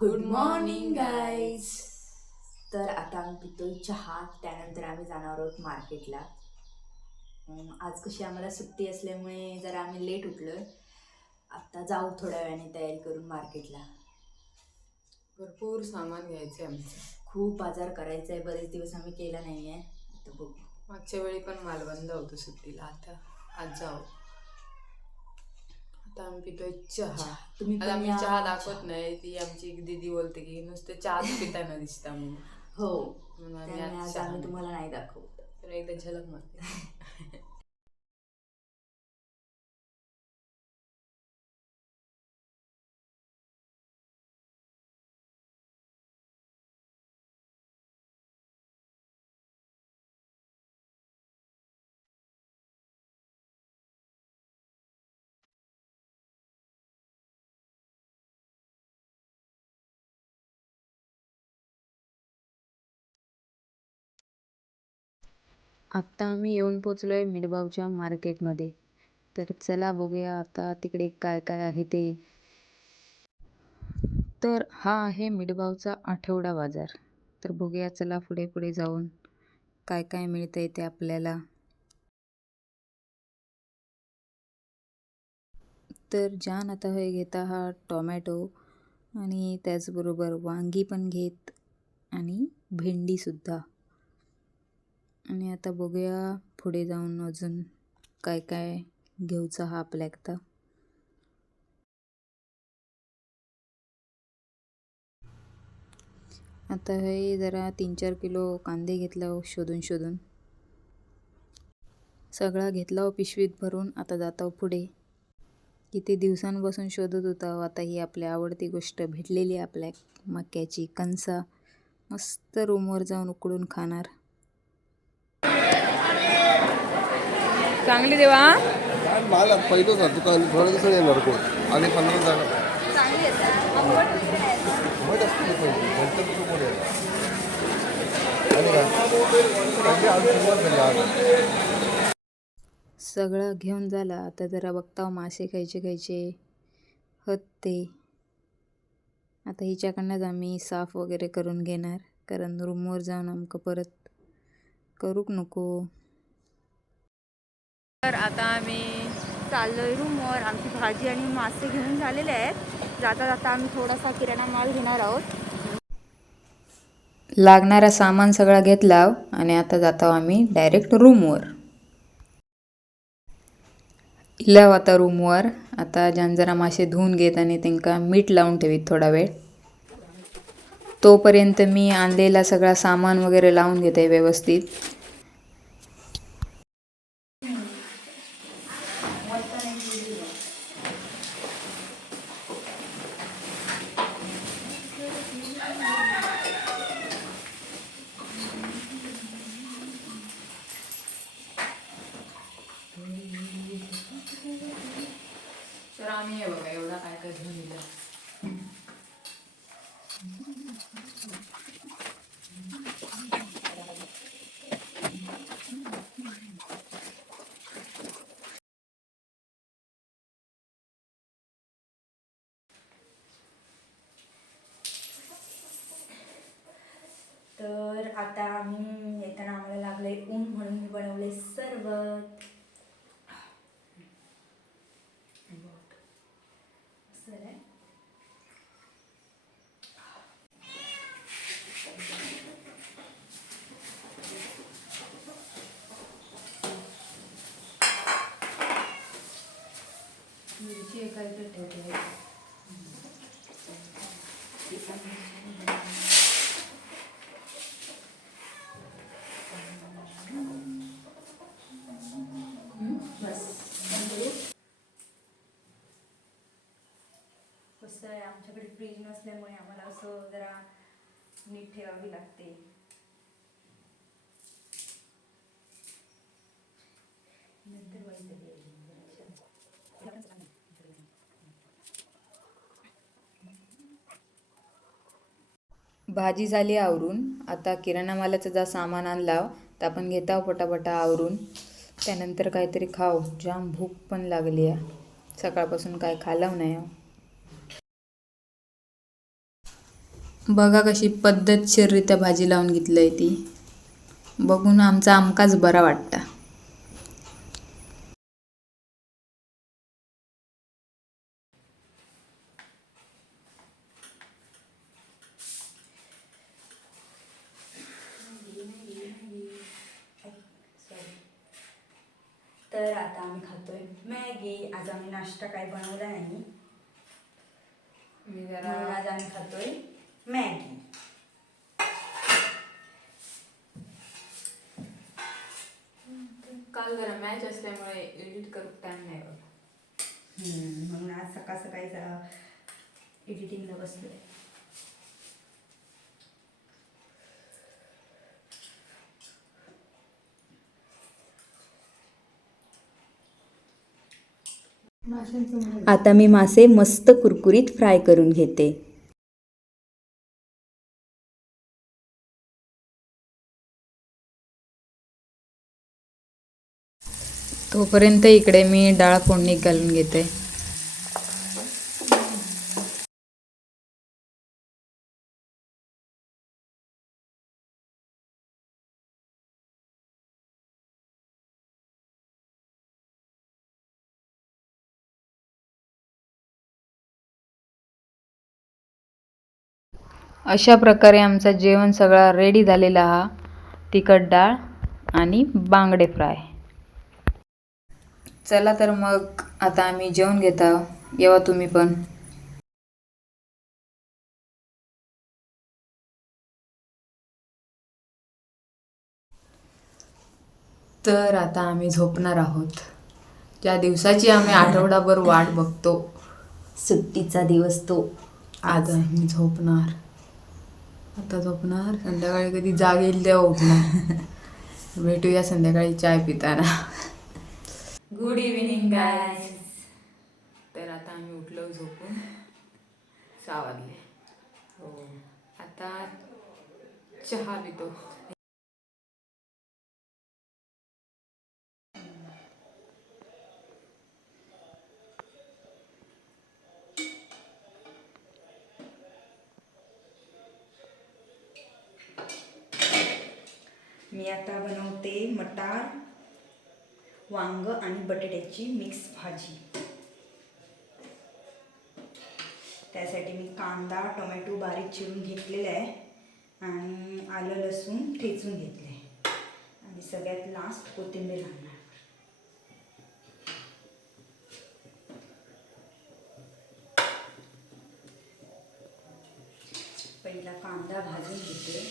Good morning guys. तर आता आम्ही पितोय चहा. त्यानंतर आम्ही जाणार आहोत मार्केटला. आज कशी आम्हाला सुट्टी असल्यामुळे जरा आम्ही लेट उठलोय. आता जाऊ थोड्या वेळाने तयारी करून मार्केटला. भरपूर सामान घ्यायचे आमचं. खूप बाजार करायचा आहे. बरेच दिवस आम्ही केला नाही आहे. आता बघू. मागच्या वेळी पण मालवणला होतो सुट्टीला. आता आज जाऊ. आता आम्ही पितोय चहा. तुम्ही आता पण आम्ही या. चहा दाखवत नाही. ती आमची एक दीदी बोलते की नुसते चहाच पिताना दिसता म्हणून. हो, म्हणून आम्ही त्यामुळे आज आज चहा आम्ही नाही. तुम्हाला नाही दाखवत. तर एकदा झलक मारते. आत्ता आम्ही येऊन पोचलोय मिडबावच्या मार्केटमध्ये. तर चला बघूया आता तिकडे काय काय आहे ते. तर हा आहे मिडबावचा आठवडा बाजार. तर बघूया चला पुढे पुढे जाऊन काय काय मिळतंय ते आपल्याला. तर जान आता हे घेता हा टोमॅटो आणि त्याचबरोबर वांगी पण घेत आणि भेंडीसुद्धा. आणि आता बघूया पुढे जाऊन अजून काय काय घेऊचा हा आपल्याकता. आता हे जरा 3-4 किलो कांदे घेतला हो शोधून शोधून. सगळा घेतला हो पिशवीत भरून. आता जातो पुढे. किती दिवसांपासून शोधत होता. आता ही आपल्या आवडती गोष्ट भेटलेली आपल्या मक्याची कणसा. मस्त रूमवर जाऊन उकडून खाणार. चांगली देवा. मला पहिलंच ना दुकान थोड्या दिवसांनी येणार कोण आणि 15 जागा माहीत असते पहिली नंतर तू कोण येणार आणि काय आज सुरुवात झाली आज. सगळं घेऊन झाला. आता जरा बघताव मासे खायचे हत ते. आता हिच्याकडनंच आम्ही साफ वगैरे करून घेणार. कारण रूमवर जाऊन आमका परत करूक नको. तर आता आम्ही चाललोय रूमवर. आमची भाजी आणि मासे घेऊन झालेले आहेत. जाता जाता आम्ही थोडासा किराणा माल घेणार आहोत. लागणारा सामान सगळा घेतला आणि आता जातो आम्ही डायरेक्ट रूमवर. इलाव आता रूमवर. आता जरा मासे धुवून घेत आणि त्यांना मीठ लावून ठेवीत थोडा वेळ. तोपर्यंत मी आणलेला सगळा सामान वगैरे लावून घेते व्यवस्थित. तर आम्ही हे बघा एवढा काय काय घेऊन दिलं. तर आता आम्ही येताना आम्हाला लागले ऊन म्हणून मी बनवले सरबत. मिरची एका इकडे ठेवली. कसं आहे आमच्याकडे फ्रीज नसल्यामुळे आम्हाला असं जरा नीट ठेवावी लागते. भाजी झाली आवरून. आता किराणा मालाचं जा सामान आणला तर आपण घेताव पटापटा आवरून. त्यानंतर काहीतरी खाऊ. जाम भूक पण लागली आहे. सकाळपासून काय खाल्लं नाही. बघा कशी पद्धतशीररित्या भाजी लावून घेतलंय ती. बघून आमचा आमकाच बरा वाटता. तर आता आम्ही खातोय मॅगी. आज आम्ही नाश्ता काही बनवला नाही, मी म्हणून आज आम्ही खातोय मॅगी. काल जरा मॅच असल्यामुळे एडिट करू टाइम नाही बघा. म्हणून आज सकाळ सकाळी एडिटिंगला बसलोय. आता मी मासे मस्त कुरकुरीत फ्राय करून घेते. तोपर्यंत इकडे मी डाळ फोडणी घालून घेते. अशा प्रकारे आमचा जेवण सगळा रेडी झालेला हा. तिखट डाळ आणि बांगडे फ्राय. चला तर मग आता आम्ही जेवण घेत आहोत. येवा तुम्ही पण. तर आता आम्ही झोपणार आहोत. ज्या दिवसाची आम्ही आठवडाभर वाट बघतो, सुट्टीचा दिवस तो. आज आम्ही झोपणार. आता झोपणार, संध्याकाळी कधी जाग येईल तेव्हा उठणार. भेटूया संध्याकाळी चाय पिताना. Good evening guys. तर आता आम्ही उठलो झोपून. 6 वाजले. हो, आता चहा पितो. मी आता बनवते मटार, वांग आणि बटाट्याची मिक्स भाजी. त्यासाठी मी कांदा टोमॅटो बारीक चिरून घेतलेला आहे आणि आलं लसूण ठेचून घेतले आहे आणि सगळ्यात लास्ट कोथिंबीर घालणार. पहिला कांदा भाजून घेते.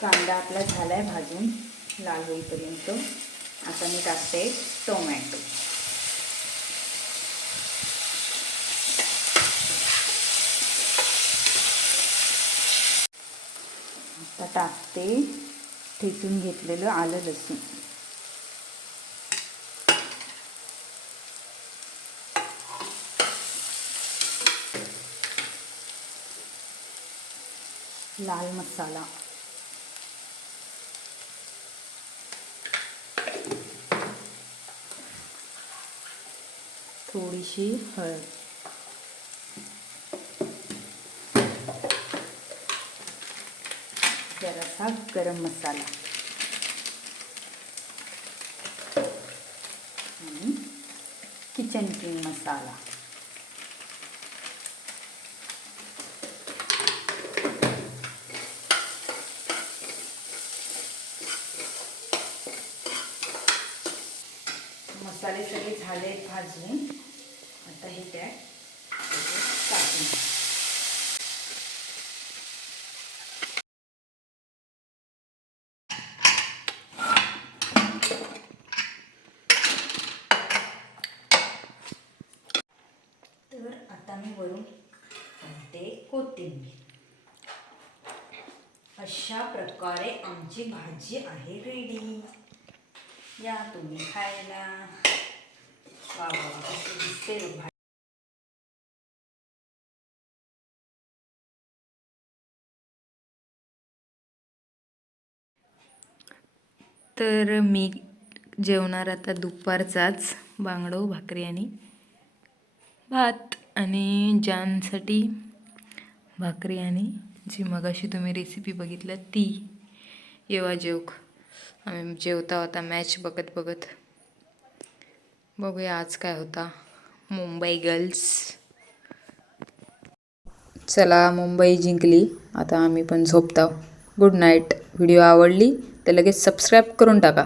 कांदा आपला झालाय भाजून लाल होईपर्यंत. आता मी टाकते टोमॅटो. आता टाकते ठेचून घेतलेलं आलं लसूण. लाल मसाला, थोडीशी हळद, जरासा गरम मसाला आणि किचन किंग मसाला. मसाले सगळे झाले भाजून. आता हे त्यात टाकून. तर आता मी वरून घालते कोथिंबीर. अशा प्रकारे आमची भाजी आहे रेडी. या तुम्ही खायला. वा वा वा, कसं दिसतंय बघ भाजी. तर मी जेवणार आता दुपारचाच बांगडो भाकरी आणि भात आणि जानसाठी भाकरी आणि जी मगाशी तुम्ही रेसिपी बघितलं ती. येवा जेवक आम्ही जेवता होता मॅच बघत बघत. बघूया आज काय होता. मुंबई गर्ल्स. चला मुंबई जिंकली. आता आम्ही पण झोपताव. Good night. व्हिडिओ आवडली तर लगेच सबस्क्राईब करून टाका.